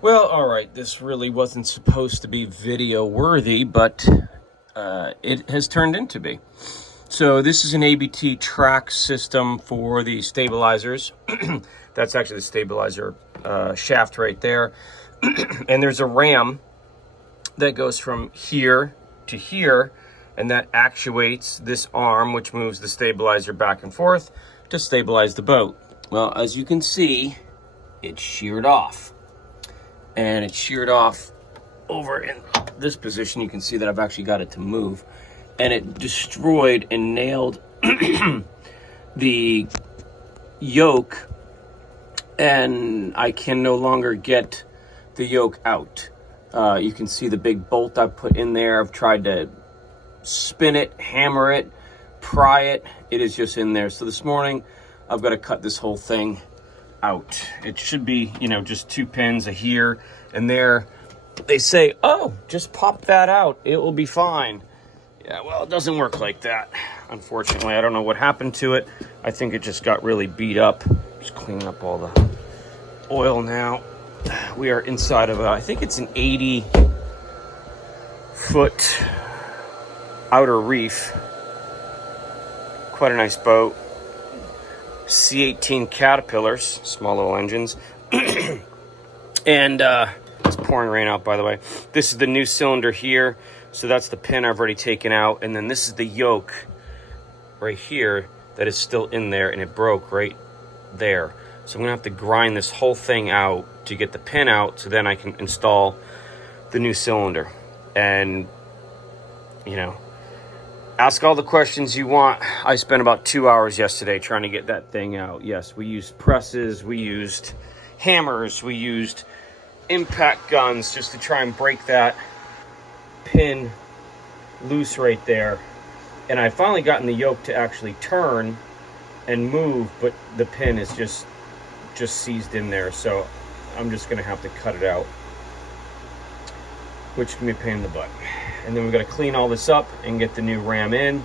Well, all right, this really wasn't supposed to be video worthy, but it has turned into be. So this is an ABT Trac system for the stabilizers. That's actually the stabilizer shaft right there. And there's a ram that goes from here to here, and that actuates this arm, which moves the stabilizer back and forth to stabilize the boat. Well, as you can see, it's sheared off. And it's sheared off over in this position. You can see that I've actually got it to move. And it destroyed and nailed the yoke, and I can no longer get the yoke out. You can see the big bolt I put in there. I've tried to spin it, hammer it, pry it. It is just in there. So this morning, I've got to cut this whole thing out. It should be, just 2 pins, a here and there. They say, oh, just pop that out. It will be fine. Yeah, well, it doesn't work like that, unfortunately. I don't know what happened to it. I think it just got really beat up. Just cleaning up all the oil now. We are inside of I think it's an 80-foot Outer Reef. Quite a nice boat. C18 Caterpillars, small little engines. And it's pouring rain out, by the way. This is the new cylinder here. So that's the pin I've already taken out. And then this is the yoke right here that is still in there, and it broke right there. So I'm gonna have to grind this whole thing out to get the pin out, so then I can install the new cylinder. And, ask all the questions you want. I spent about 2 hours yesterday trying to get that thing out. Yes, we used presses, we used hammers, we used impact guns just to try and break that pin loose right there. And I finally gotten the yoke to actually turn and move, but the pin is just seized in there. So I'm just gonna have to cut it out, which can be a pain in the butt. And then we've got to clean all this up and get the new ram in,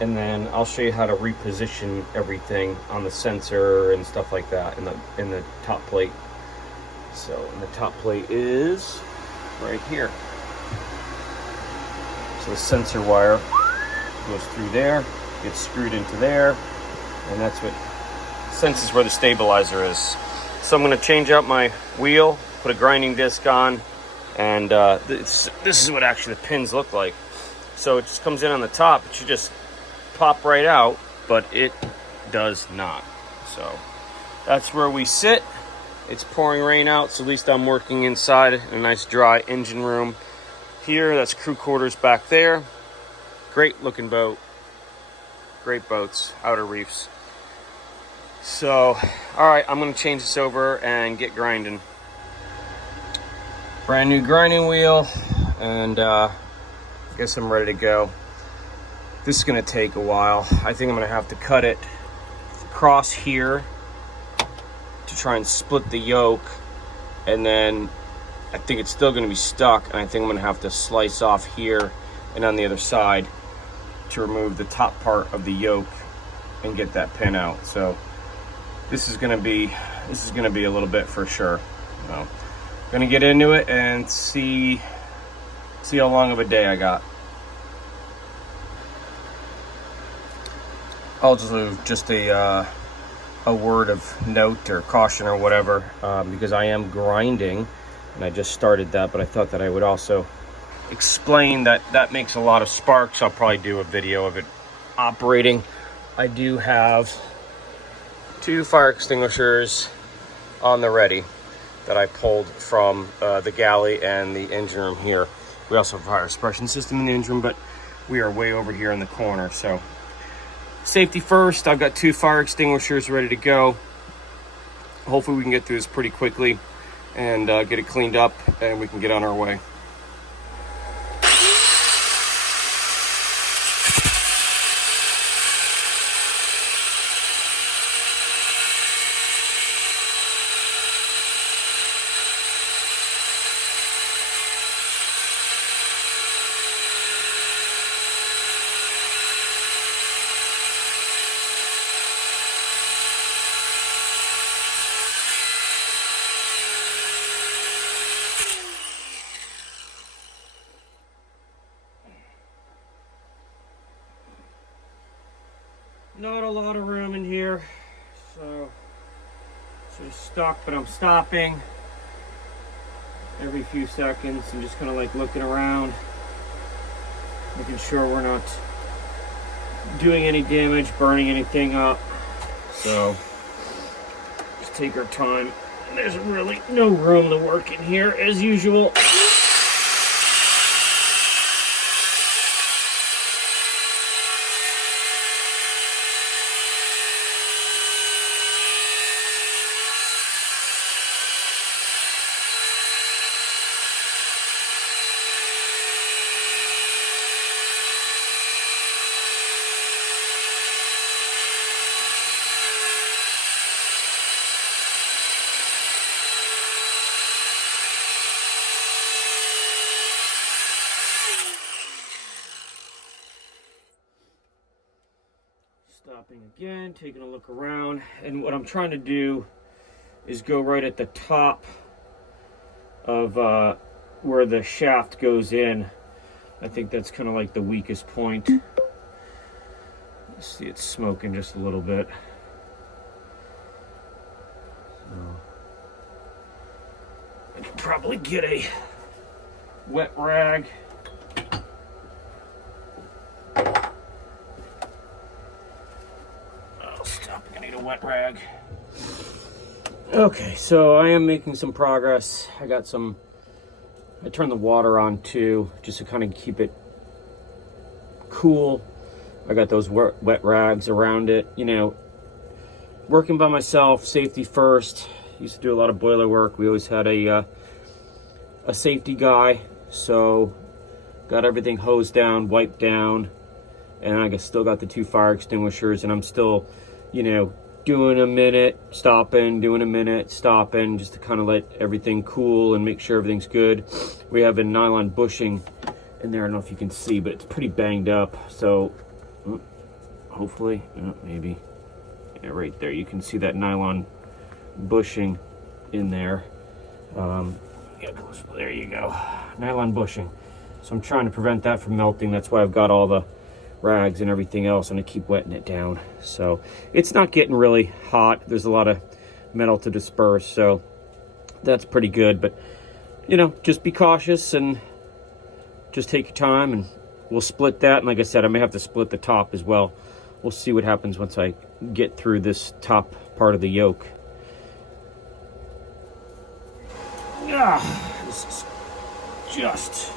and then I'll show you how to reposition everything on the sensor and stuff like that in the top plate. So, and the top plate is right here. So the sensor wire goes through there, gets screwed into there, and that's what senses where the stabilizer is. So I'm going to change out my wheel, put a grinding disc on, and this is what actually the pins look like. So it just comes in on the top. It should just pop right out, but it does not. So that's where we sit. It's pouring rain out, so at least I'm working inside in a nice dry engine room. Here, that's crew quarters back there. Great looking boat. Great boats, Outer Reefs. So, all right, I'm gonna change this over and get grinding. Brand new grinding wheel, and guess I'm ready to go. This is gonna take a while. I think I'm gonna have to cut it across here to try and split the yoke, and then I think it's still gonna be stuck, and I think I'm gonna have to slice off here and on the other side to remove the top part of the yoke and get that pin out. So this is gonna be a little bit for sure. So, gonna get into it and see how long of a day I got. I'll just do a word of note or caution or whatever, because I am grinding, and I just started that, but I thought that I would also explain that makes a lot of sparks. I'll probably do a video of it operating. I do have 2 fire extinguishers on the ready that I pulled from the galley and the engine room here. We also have a fire suppression system in the engine room, but we are way over here in the corner. So safety first. I've got 2 fire extinguishers ready to go. Hopefully we can get through this pretty quickly and get it cleaned up, and we can get on our way. a lot of room in here, so sort of stuck, but I'm stopping every few seconds and just kind of like looking around, making sure we're not doing any damage, burning anything up. So just take our time. And there's really no room to work in here as usual. Stopping again, taking a look around, and what I'm trying to do is go right at the top of where the shaft goes in. I think that's kind of like the weakest point. See, it's smoking just a little bit. So I could probably get a wet rag. Wet rag. Okay, so I am making some progress. I turned the water on too, just to kind of keep it cool. I got those wet rags around it. You know, working by myself, safety first. Used to do a lot of boiler work. We always had a safety guy, so got everything hosed down, wiped down, and I still got the 2 fire extinguishers, and I'm still, you know, doing a minute, stopping, doing a minute, stopping, just to kind of let everything cool and make sure everything's good. We have a nylon bushing in there. I don't know if you can see, but it's pretty banged up. So hopefully, maybe, yeah, right there, you can see that nylon bushing in there. Yeah, there you go, nylon bushing. So I'm trying to prevent that from melting. That's why I've got all the rags and everything else, and I keep wetting it down. So it's not getting really hot. There's a lot of metal to disperse, so that's pretty good. But you know, just be cautious and just take your time, and we'll split that. And like I said, I may have to split the top as well. We'll see what happens once I get through this top part of the yoke. This is just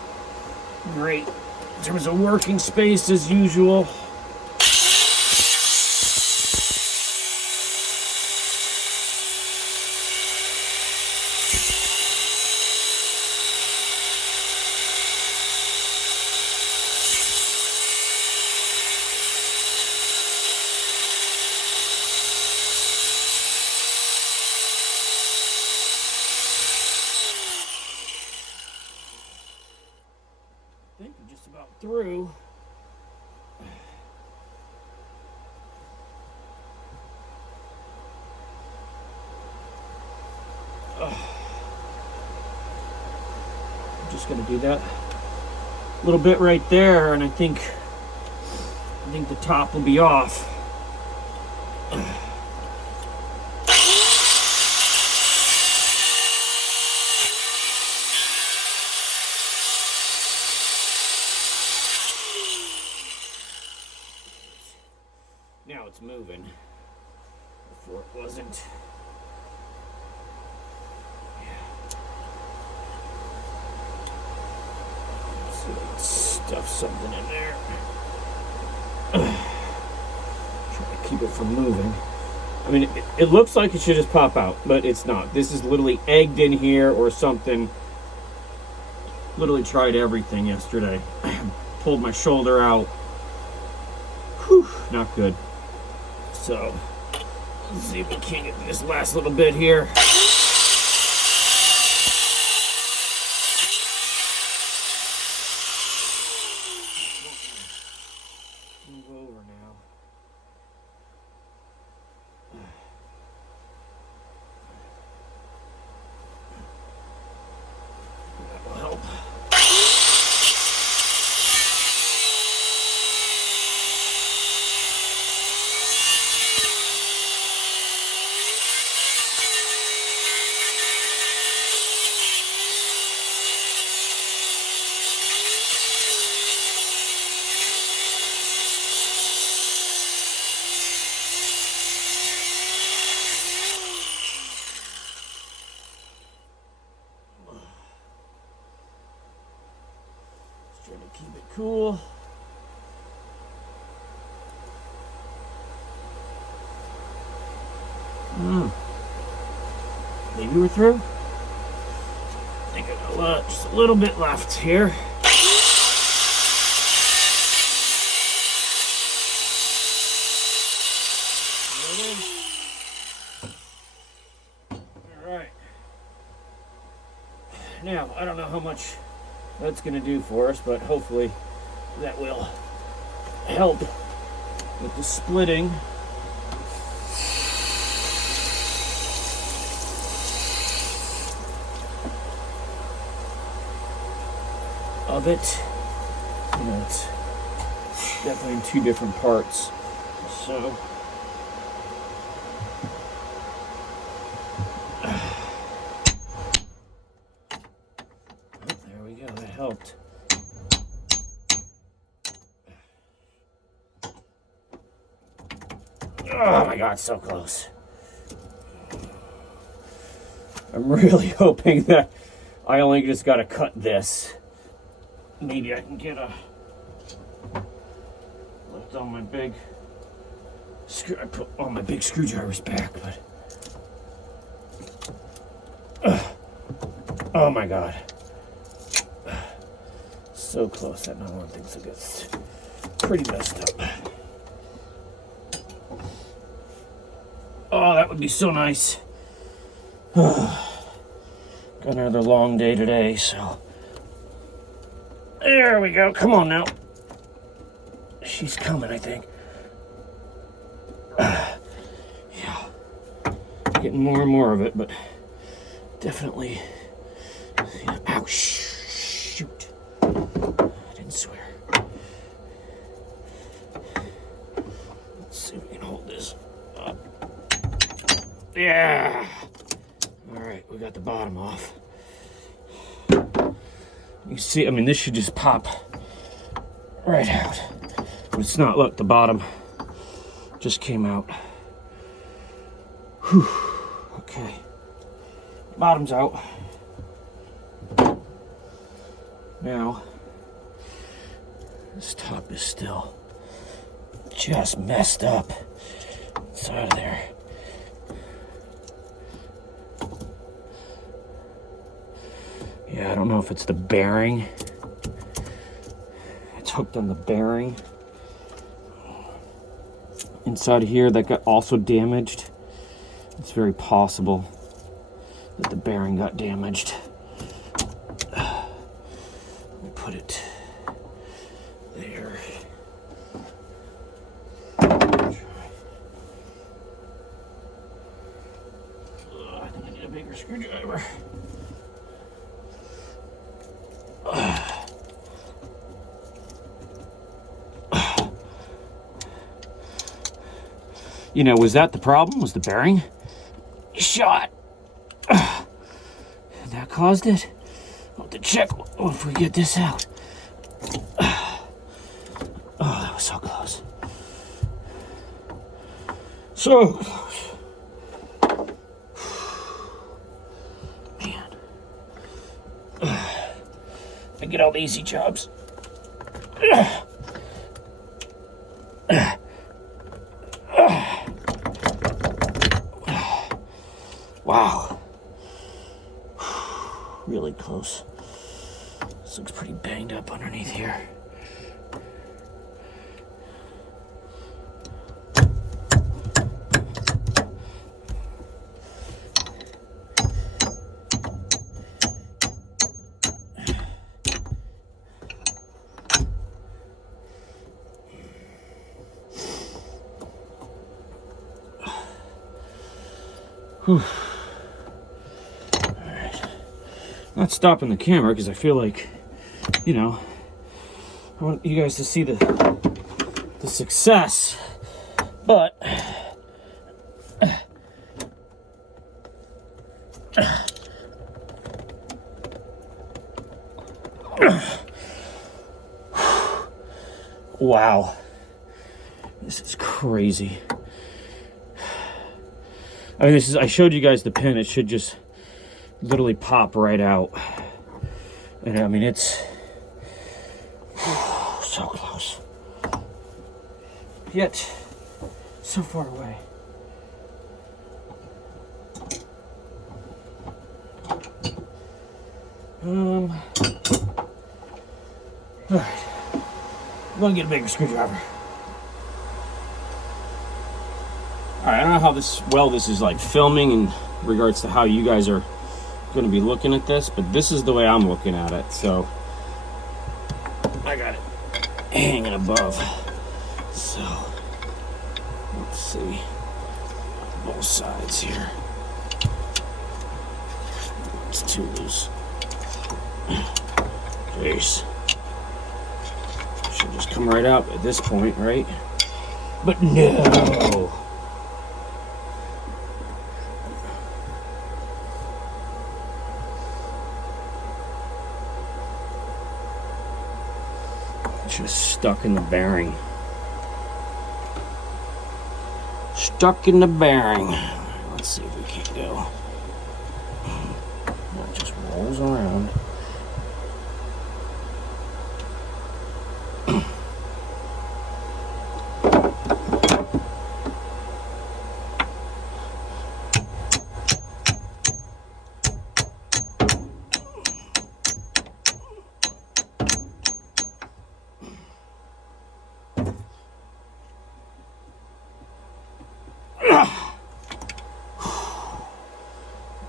great in terms of working space as usual. I think we're just about through. I'm just gonna do that little bit right there, and I think the top will be off. Now it's moving. Before it wasn't. So let's stuff something in there. Try to keep it from moving. I mean, it looks like it should just pop out, but it's not. This is literally egged in here or something. Literally tried everything yesterday. Pulled my shoulder out. Whew, not good. So, let's see if we can get this last little bit here. Move over now. That will help. Trying to keep it cool. Maybe we're through. I think I got just a little bit left here. Alright. Now, I don't know how much that's going to do for us, but hopefully that will help with the splitting. Of it. You know, it's definitely in two different parts. So there we go, that helped. Oh my God, so close. I'm really hoping that I only just gotta cut this. Maybe I can get a lift on my big screw. I put all my big screwdrivers back, but oh my God, so close. That nylon thing's gets pretty messed up. Oh, that would be so nice. Got another long day today, so. There we go. Come on now. She's coming, I think. Yeah. Getting more and more of it, but definitely. Yeah. Ow, shoot. I didn't swear. Let's see if we can hold this up. Yeah. All right, we got the bottom off. You see, I mean, this should just pop right out. But it's not. Look, the bottom just came out. Whew. Okay. Bottom's out. Now, this top is still just messed up. It's out of there. Yeah, I don't know if it's the bearing. It's hooked on the bearing. Inside here, that got also damaged. It's very possible that the bearing got damaged. Let me put it there. I think I need a bigger screwdriver. You know, was that the problem? Was the bearing shot? That caused it? I'll have to check if we get this out. Oh, that was so close. So close. Man. I get all the easy jobs. Wow. Really close. This looks pretty banged up underneath here. Whew. Not stopping the camera because I feel like, you know, I want you guys to see the success, but wow, this is crazy. I mean, I showed you guys the pin. It should just literally pop right out. And I mean, so close. Yet, so far away. All right. I'm gonna get a bigger screwdriver. All right, I don't know how this is like filming in regards to how you guys are going to be looking at this, but this is the way I'm looking at it. So I got it hanging above. So let's see both sides here. It's too loose. Jeez. Should just come right out at this point, right? But no. It's just stuck in the bearing. Stuck in the bearing. Let's see if we can go. It just rolls around.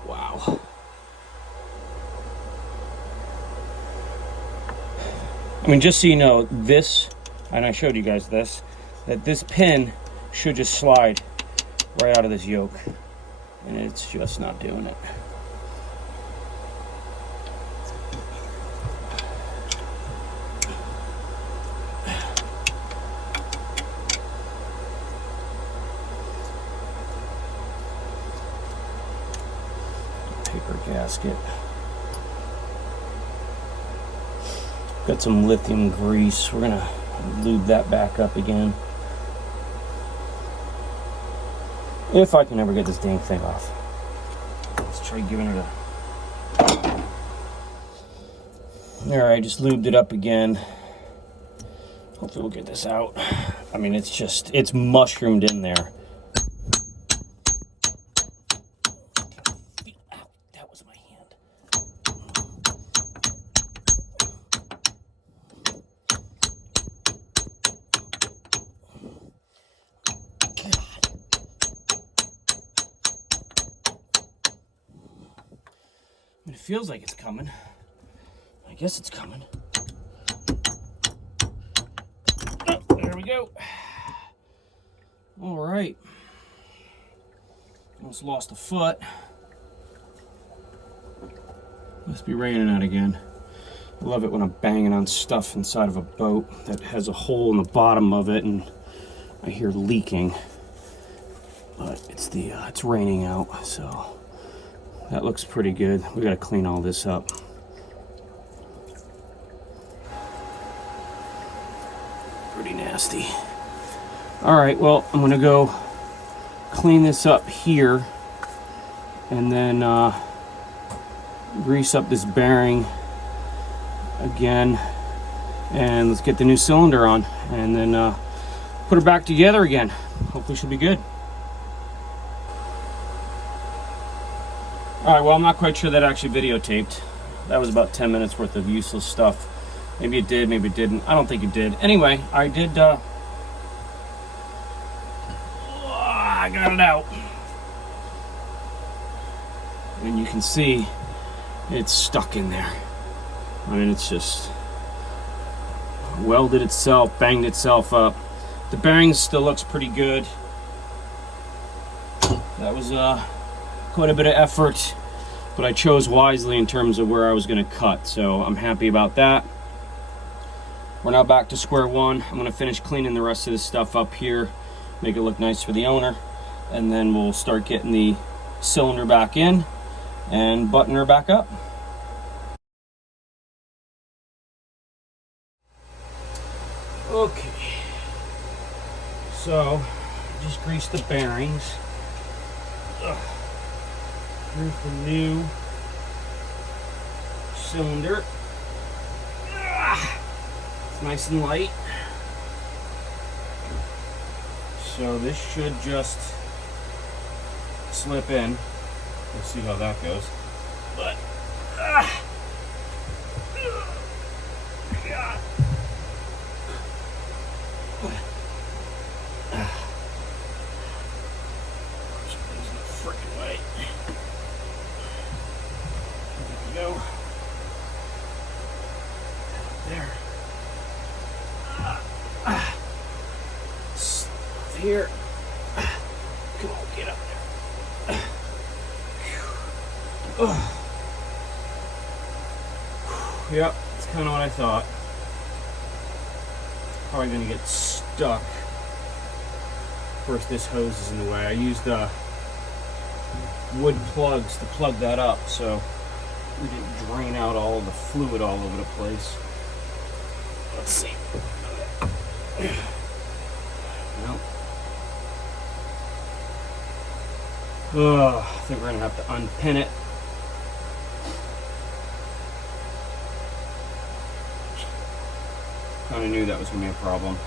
Wow. I mean, just so you know, this, and I showed you guys this, that this pin should just slide right out of this yoke, and it's just not doing it. Paper gasket. Got some lithium grease. We're gonna lube that back up again. If I can ever get this dang thing off. Let's try giving it a... Alright, just lubed it up again. Hopefully we'll get this out. I mean, it's mushroomed in there. It feels like it's coming. I guess it's coming. Oh, there we go. All right. Almost lost a foot. Must be raining out again. I love it when I'm banging on stuff inside of a boat that has a hole in the bottom of it and I hear leaking. But it's raining out, so that looks pretty good. We gotta clean all this up. Pretty nasty. All right, well, I'm gonna go clean this up here and then grease up this bearing again, and let's get the new cylinder on and then put her back together again. Hopefully she'll be good. All right, well, I'm not quite sure that actually videotaped. That was about 10 minutes worth of useless stuff. Maybe it did, maybe it didn't. I don't think it did. Anyway, I did, I got it out. And you can see it's stuck in there. I mean, it's just welded itself, banged itself up. The bearing still looks pretty good. That was, quite a bit of effort, but I chose wisely in terms of where I was going to cut, so I'm happy about that. We're now back to square one. I'm going to finish cleaning the rest of this stuff up here, make it look nice for the owner, and then we'll start getting the cylinder back in and button her back up. Okay, so just grease the bearings. Here's the new cylinder. It's nice and light. So this should just slip in. We'll see how that goes. But God. Freaking way. There we go. There. Here. Come on, get up there. Yep, that's kind of what I thought. Probably gonna get stuck. Of course, this hose is in the way. I used wood plugs to plug that up so we didn't drain out all of the fluid all over the place. Let's see. Nope. I think we're gonna have to unpin it. Kind of knew that was gonna be a problem.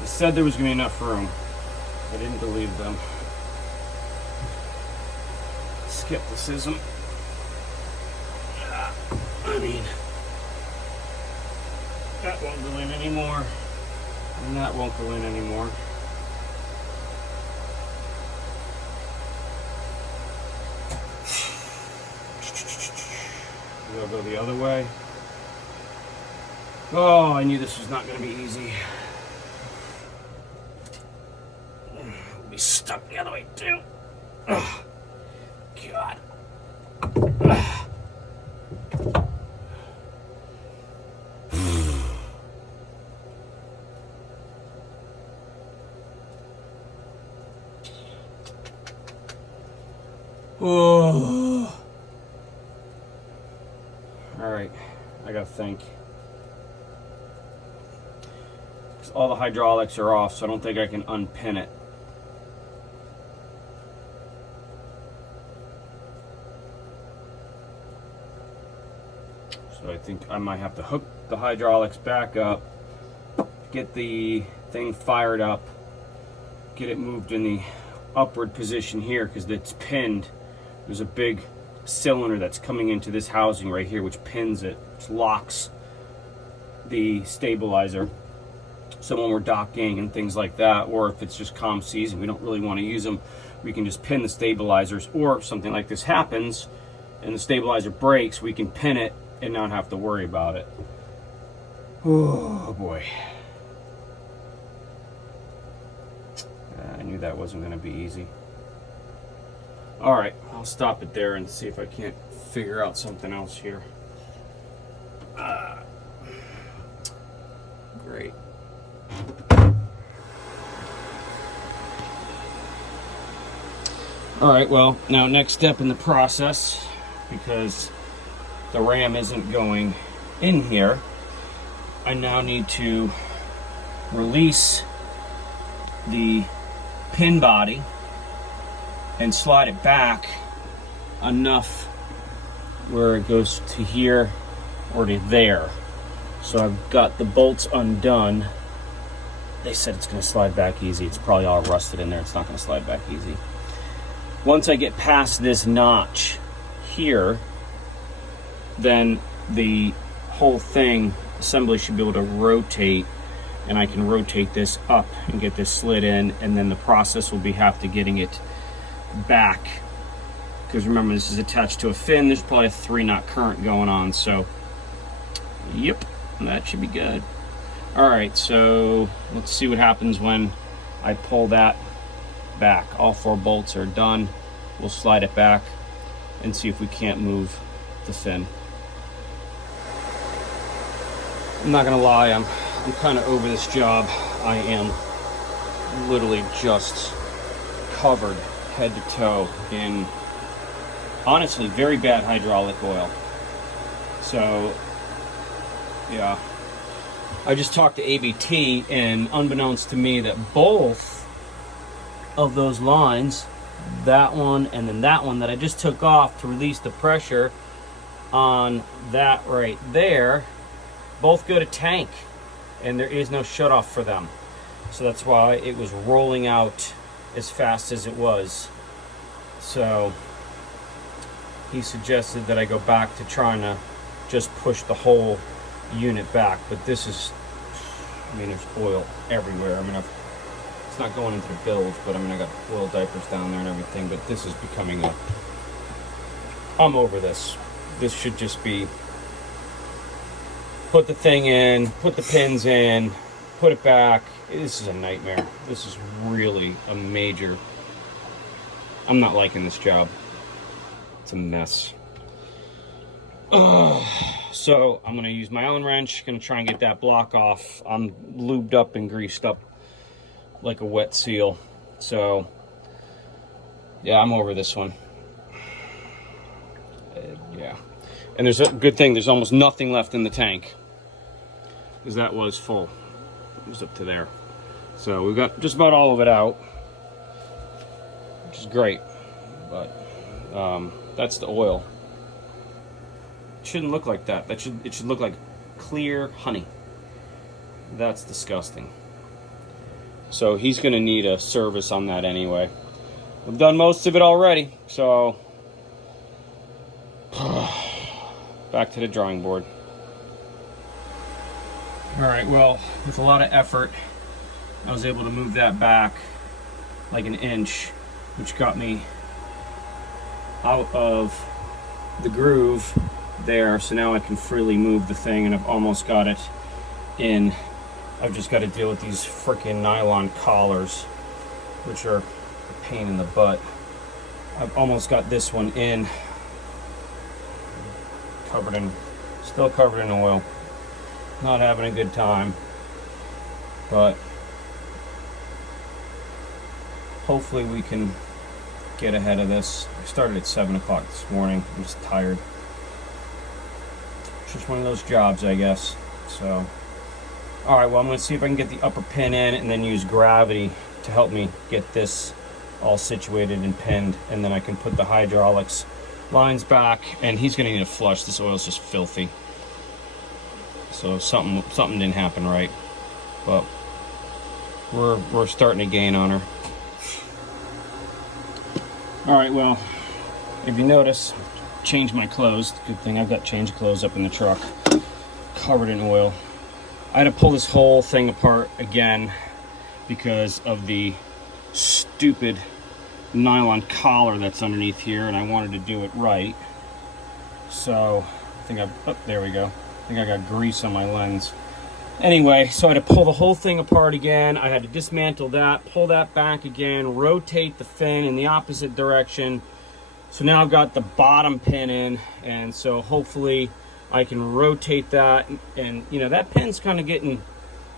They said there was gonna be enough room. I didn't believe them. Skepticism. I mean, that won't go in anymore, and that won't go in anymore. We'll go the other way. Oh, I knew this was not going to be easy. We'll be stuck the other way too. Oh, God. Oh. All right, I gotta think. All the hydraulics are off, so I don't think I can unpin it. So I think I might have to hook the hydraulics back up, get the thing fired up, get it moved in the upward position here because it's pinned. There's a big cylinder that's coming into this housing right here which pins it, which locks the stabilizer. So when we're docking and things like that, or if it's just calm seas and we don't really want to use them, we can just pin the stabilizers. Or if something like this happens and the stabilizer breaks, we can pin it and not have to worry about it. Oh boy. I knew that wasn't going to be easy. All right, I'll stop it there and see if I can't figure out something else here. Great. All right, well, now next step in the process, because the ram isn't going in here, I now need to release the pin body and slide it back enough where it goes to here or to there. So I've got the bolts undone. They said it's going to slide back easy. It's probably all rusted in there. It's not going to slide back easy. Once I get past this notch here, then the whole thing assembly should be able to rotate, and I can rotate this up and get this slid in, and then the process will be have to getting it back, because remember this is attached to a fin. There's probably a 3-knot current going on, so yep, that should be good. All right, so let's see what happens when I pull that back. All 4 bolts are done. We'll slide it back and see if we can't move the fin. I'm not gonna lie, I'm kind of over this job. I am literally just covered head to toe in, honestly, very bad hydraulic oil. So yeah, I just talked to ABT, and unbeknownst to me that both of those lines that one, and then that one that I just took off to release the pressure on that right there, both go to tank, and there is no shut-off for them. So that's why it was rolling out as fast as it was. So he suggested that I go back to trying to just push the whole unit back. But this is, I mean, there's oil everywhere. I mean, it's not going into the bilge, but I mean, I got oil diapers down there and everything. But this is becoming I'm over this. This should just be, put the thing in, put the pins in, put it back. This is a nightmare. This is really a major, I'm not liking this job. It's a mess. So I'm gonna use my Allen wrench, gonna try and get that block off. I'm lubed up and greased up like a wet seal. So yeah, I'm over this one. Yeah. And there's a good thing, there's almost nothing left in the tank, because that was full. It was up to there. So we've got just about all of it out, which is great. But that's the oil. It shouldn't look like that. It should look like clear honey. That's disgusting. So he's gonna need a service on that anyway. I've done most of it already, so back to the drawing board. All right, well, with a lot of effort, I was able to move that back like an inch, which got me out of the groove there. So now I can freely move the thing, and I've almost got it in. I've just got to deal with these freaking nylon collars, which are a pain in the butt. I've almost got this one in, still covered in oil. Not having a good time, but hopefully we can get ahead of this. I started at 7 o'clock this morning. I'm just tired. It's just one of those jobs, I guess. So, all right, well, I'm going to see if I can get the upper pin in and then use gravity to help me get this all situated and pinned, and then I can put the hydraulics lines back. And he's going to need a flush. This oil's just filthy. So something didn't happen right, but we're starting to gain on her. All right, well, if you notice, changed my clothes. Good thing I've got change of clothes up in the truck, covered in oil. I had to pull this whole thing apart again because of the stupid nylon collar that's underneath here, and I wanted to do it right. So I think there we go. I think I got grease on my lens. Anyway, so I had to pull the whole thing apart again. I had to dismantle that, pull that back again, rotate the fin in the opposite direction. So now I've got the bottom pin in, and so hopefully I can rotate that. And you know, that pin's kind of getting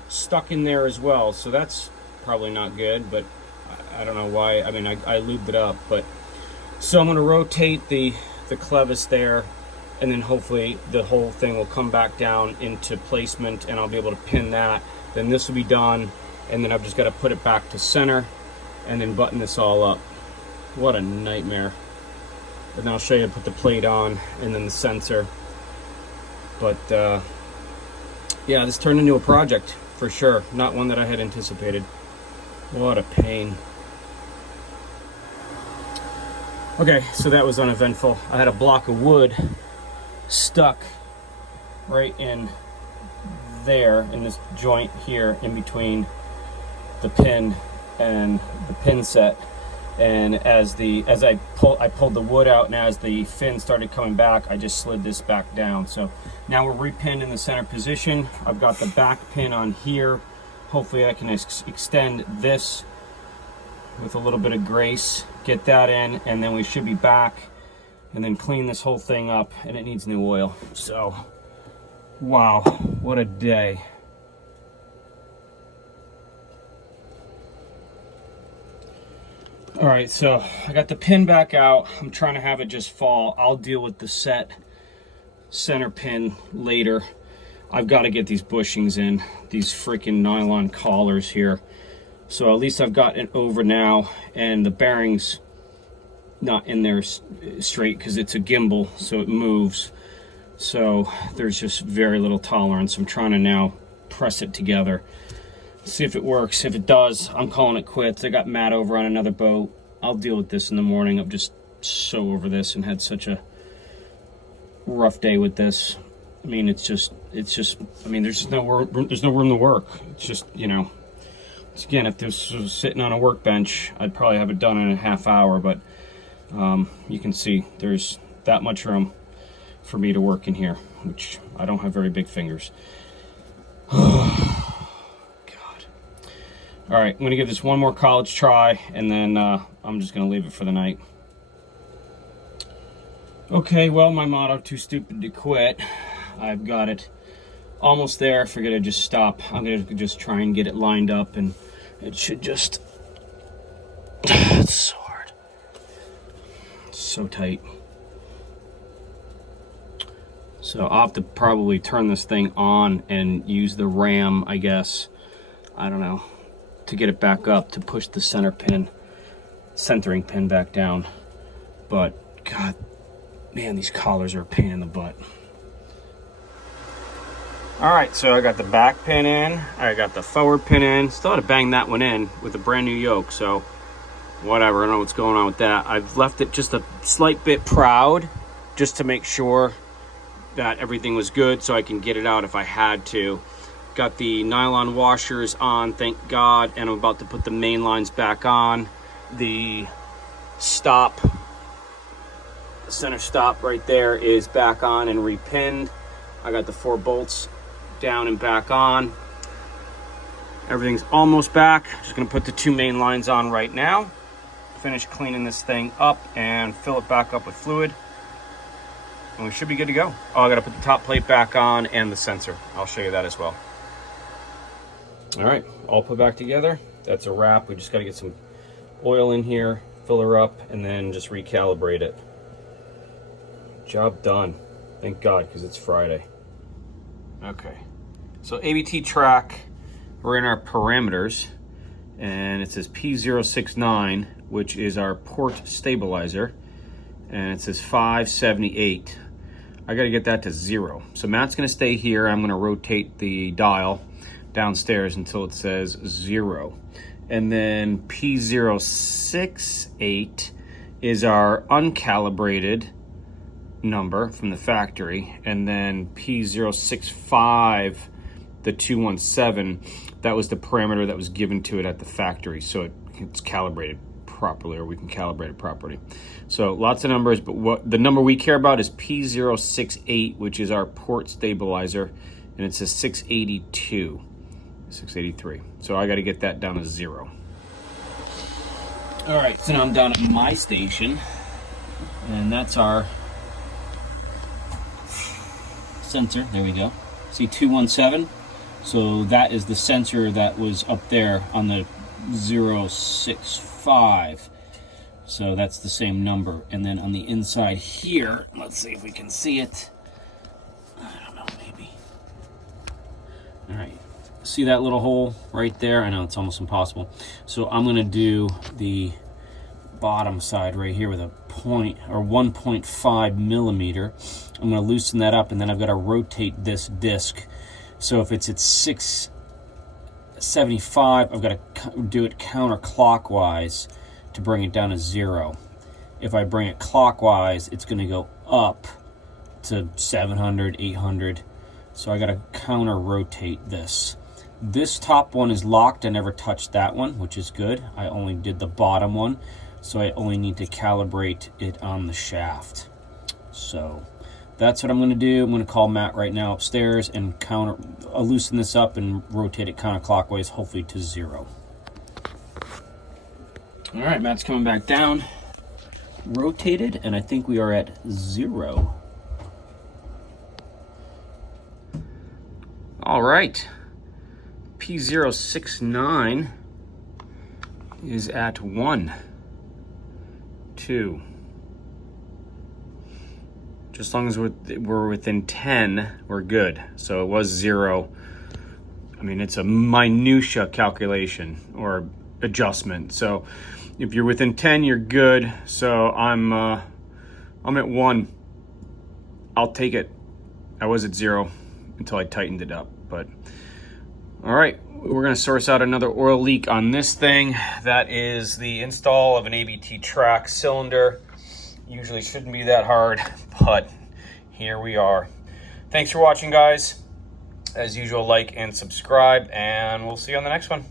stuck in there as well, so that's probably not good, but I don't know why. I mean, I lubed it up, but so I'm going to rotate the clevis there, and then hopefully the whole thing will come back down into placement, and I'll be able to pin that. Then this will be done, and then I've just got to put it back to center and then button this all up. What a nightmare. And I'll show you how to put the plate on and then the sensor. But yeah, this turned into a project for sure. Not one that I had anticipated. What a pain. Okay, so that was uneventful. I had a block of wood stuck right in there, in this joint here in between the pin and the pin set. And as I pulled the wood out, and as the fin started coming back, I just slid this back down. So now we're repinned in the center position. I've got the back pin on here. Hopefully I can extend this with a little bit of grace, get that in, and then we should be back, and then clean this whole thing up. And it needs new oil. So wow, what a day. All right, so I got the pin back out. I'm trying to have it just fall. I'll deal with the center pin later. I've got to get these bushings in, these freaking nylon collars here. So at least I've got it over now, and the bearings not in there straight because it's a gimbal, so it moves. So there's just very little tolerance. I'm trying to now press it together, see if it works. If it does, I'm calling it quits. I got Matt over on another boat. I'll deal with this in the morning. I'm just so over this and had such a rough day with this. I mean, it's just, I mean, there's no room to work. It's just, you know, again, if this was sitting on a workbench, I'd probably have it done in a half hour, but you can see there's that much room for me to work in here, which I don't have very big fingers. God. All right, I'm gonna give this one more college try, and then I'm just gonna leave it for the night. Okay, well, my motto, too stupid to quit. I've got it almost there. I figured I'd just stop. I'm gonna just try and get it lined up, and it should just, it's so hard. It's so tight. So I'll have to probably turn this thing on and use the ram, I guess, I don't know, to get it back up, to push the centering pin back down. But God, man, these collars are a pain in the butt. All right, so I got the back pin in, I got the forward pin in. Still had to bang that one in with a brand new yoke, so whatever, I don't know what's going on with that. I've left it just a slight bit proud, just to make sure that everything was good so I can get it out if I had to. Got the nylon washers on, thank God, and I'm about to put the main lines back on. The stop, the center stop right there is back on and repinned. I got the 4 bolts down and back on. Everything's almost back. Just gonna put the 2 main lines on right now, finish cleaning this thing up and fill it back up with fluid, and we should be good to go. Oh, I gotta put the top plate back on and the sensor. I'll show you that as well. All right, all put back together. That's a wrap. We just gotta get some oil in here, fill her up, and then just recalibrate it. Job done. Thank God, because it's Friday. Okay, so ABT Trac, we're in our parameters, and it says P069, which is our port stabilizer, and it says 578. I gotta get that to 0. So Matt's gonna stay here. I'm gonna rotate the dial downstairs until it says 0. And then P068 is our uncalibrated number from the factory. And then P065, the 217, that was the parameter that was given to it at the factory. So it's calibrated properly, or we can calibrate it properly. So lots of numbers, but what the number we care about is P068, which is our port stabilizer, and it says 682, 683. So I got to get that down to 0. All right, so now I'm down at my station, and that's our sensor. There we go. See 217. So that is the sensor that was up there on the 065. So that's the same number. And then on the inside here, let's see if we can see it. I don't know, maybe. All right, see that little hole right there? I know it's almost impossible. So I'm gonna do the bottom side right here with a 1.5 millimeter. I'm gonna loosen that up, and then I've got to rotate this disc. So if it's at 675, I've got to do it counterclockwise to bring it down to 0. If I bring it clockwise, it's going to go up to 700, 800. So I got to counter rotate this. This top one is locked. I never touched that one, which is good. I only did the bottom one, so I only need to calibrate it on the shaft. So that's what I'm going to do. I'm going to call Matt right now upstairs and loosen this up and rotate it counterclockwise, hopefully to 0. All right, Matt's coming back down, rotated, and I think we are at 0. All right, P069 is at 1, 2. Just as long as we're within 10, we're good. So it was 0. I mean, it's a minutia calculation, or adjustment. So if you're within 10, you're good. So I'm at 1. I'll take it. I was at 0 until I tightened it up. But all right, we're gonna source out another oil leak on this thing. That is the install of an ABT Trac cylinder. Usually shouldn't be that hard, but here we are. Thanks for watching, guys. As usual, like and subscribe, and we'll see you on the next one.